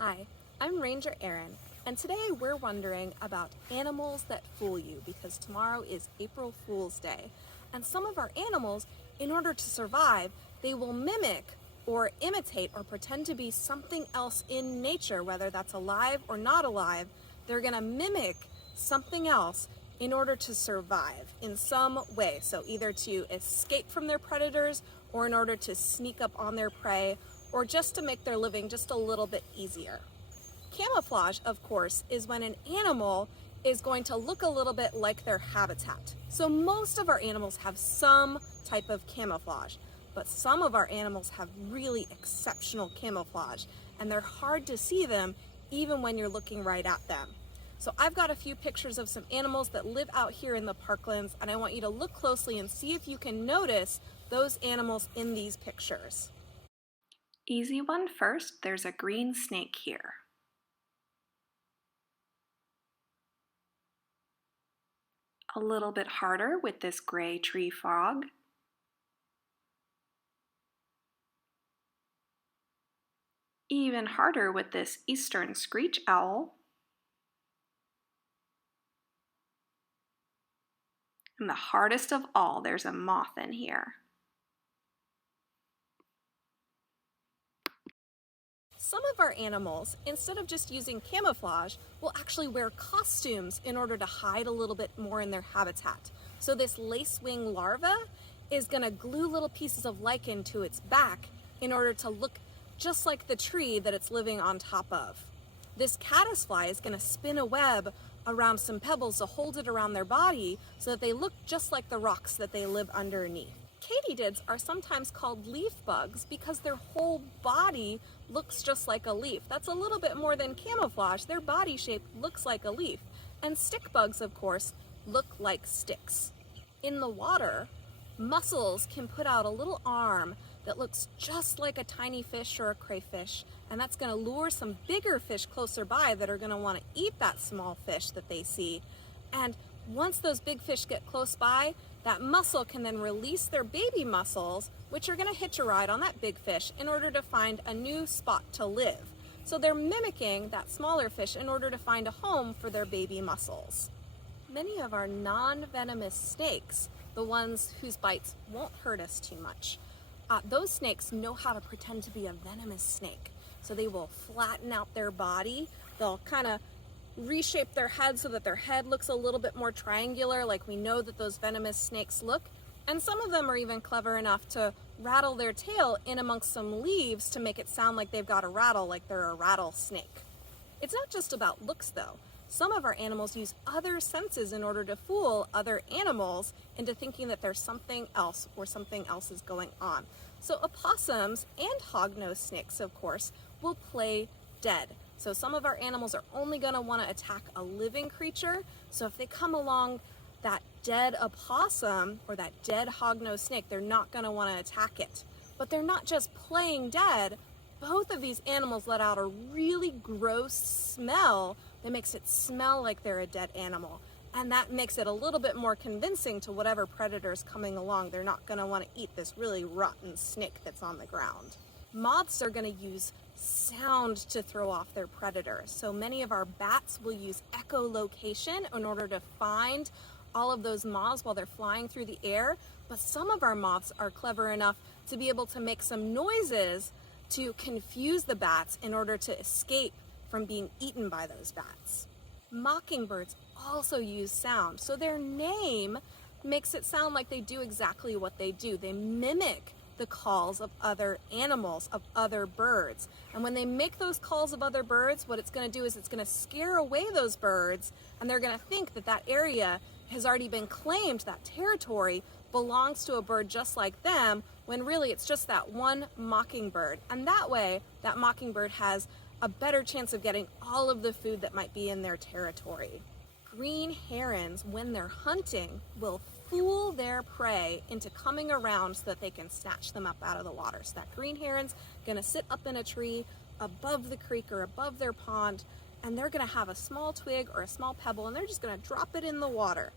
Hi, I'm Ranger Erin, and today we're wondering about animals that fool you because tomorrow is April Fool's Day. And some of our animals, in order to survive, they will mimic or imitate or pretend to be something else in nature, whether that's alive or not alive. They're gonna mimic something else in order to survive in some way. So either to escape from their predators or in order to sneak up on their prey or just to make their living just a little bit easier. Camouflage, of course, is when an animal is going to look a little bit like their habitat. So most of our animals have some type of camouflage, but some of our animals have really exceptional camouflage, and they're hard to see them even when you're looking right at them. So I've got a few pictures of some animals that live out here in the parklands, and I want you to look closely and see if you can notice those animals in these pictures. Easy one first, there's a green snake here. A little bit harder with this gray tree frog. Even harder with this eastern screech owl. And the hardest of all, there's a moth in here. Some of our animals, instead of just using camouflage, will actually wear costumes in order to hide a little bit more in their habitat. So this lacewing larva is going to glue little pieces of lichen to its back in order to look just like the tree that it's living on top of. This caddisfly is going to spin a web around some pebbles to hold it around their body so that they look just like the rocks that they live underneath. Katydids are sometimes called leaf bugs because their whole body looks just like a leaf. That's a little bit more than camouflage. Their body shape looks like a leaf. And stick bugs, of course, look like sticks. In the water, mussels can put out a little arm that looks just like a tiny fish or a crayfish, and that's going to lure some bigger fish closer by that are going to want to eat that small fish that they see. And once those big fish get close by, that mussel can then release their baby mussels, which are going to hitch a ride on that big fish in order to find a new spot to live. So they're mimicking that smaller fish in order to find a home for their baby mussels. Many of our non-venomous snakes, the ones whose bites won't hurt us too much, those snakes know how to pretend to be a venomous snake. So they will flatten out their body, they'll kind of reshape their head so that their head looks a little bit more triangular, like we know that those venomous snakes look. And some of them are even clever enough to rattle their tail in amongst some leaves to make it sound like they've got a rattle, like they're a rattlesnake. It's not just about looks though. Some of our animals use other senses in order to fool other animals into thinking that there's something else or something else is going on. So opossums and hognose snakes, of course, will play dead. So some of our animals are only going to want to attack a living creature. So if they come along that dead opossum or that dead hognose snake, they're not going to want to attack it. But they're not just playing dead. Both of these animals let out a really gross smell that makes it smell like they're a dead animal. And that makes it a little bit more convincing to whatever predator is coming along. They're not going to want to eat this really rotten snake that's on the ground. Moths are going to use sound to throw off their predators. So many of our bats will use echolocation in order to find all of those moths while they're flying through the air. But some of our moths are clever enough to be able to make some noises to confuse the bats in order to escape from being eaten by those bats. Mockingbirds also use sound, so their name makes it sound like they do exactly what they do. They mimic the calls of other animals, of other birds. And when they make those calls of other birds, what it's going to do is it's going to scare away those birds, and they're going to think that that area has already been claimed, that territory belongs to a bird just like them, when really it's just that one mockingbird. And that way, that mockingbird has a better chance of getting all of the food that might be in their territory. Green herons, when they're hunting, will fool their prey into coming around so that they can snatch them up out of the water. So that green heron's gonna sit up in a tree above the creek or above their pond, and they're gonna have a small twig or a small pebble, and they're just gonna drop it in the water.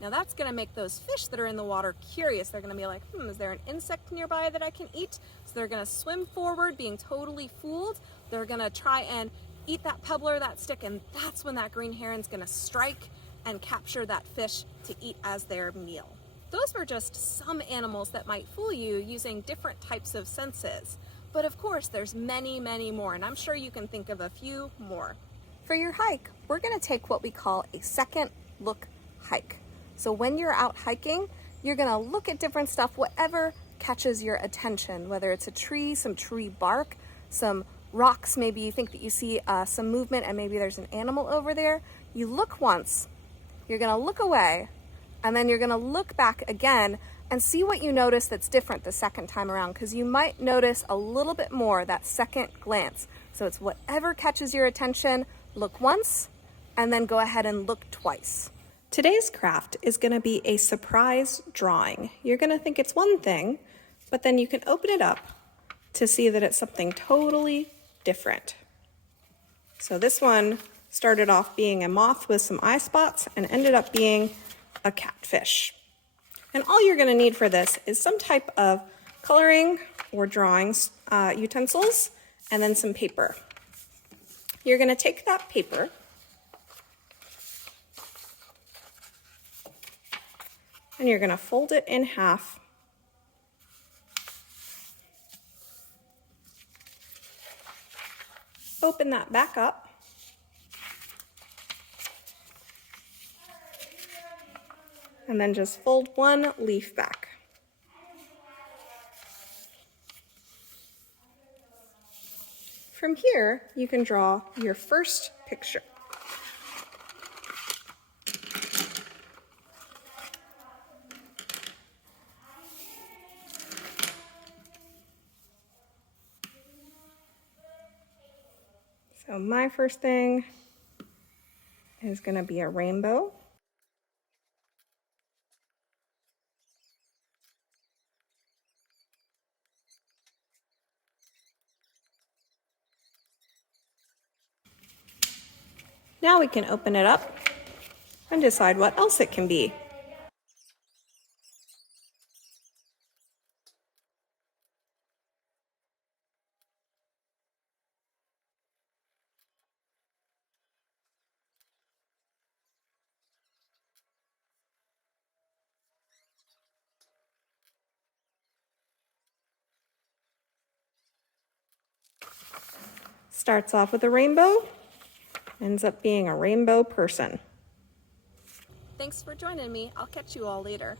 Now that's going to make those fish that are in the water curious. They're going to be like, is there an insect nearby that I can eat? So they're going to swim forward, being totally fooled. They're going to try and eat that pebble or that stick, and that's when that green heron's going to strike and capture that fish to eat as their meal. Those were just some animals that might fool you using different types of senses. But of course, there's many, many more, and I'm sure you can think of a few more. For your hike, we're going to take what we call a second look hike. So when you're out hiking, you're going to look at different stuff, whatever catches your attention, whether it's a tree, some tree bark, some rocks, maybe you think that you see some movement and maybe there's an animal over there. You look once, you're going to look away, and then you're going to look back again and see what you notice that's different the second time around, because you might notice a little bit more that second glance. So it's whatever catches your attention, look once, and then go ahead and look twice. Today's craft is going to be a surprise drawing. You're going to think it's one thing, but then you can open it up to see that it's something totally different. So this one started off being a moth with some eye spots and ended up being a catfish. And all you're going to need for this is some type of coloring or drawing utensils and then some paper. You're going to take that paper and you're going to fold it in half. Open that back up. And then just fold one leaf back. From here, you can draw your first picture. So my first thing is going to be a rainbow. Now we can open it up and decide what else it can be. Starts off with a rainbow, ends up being a rainbow person. Thanks for joining me. I'll catch you all later.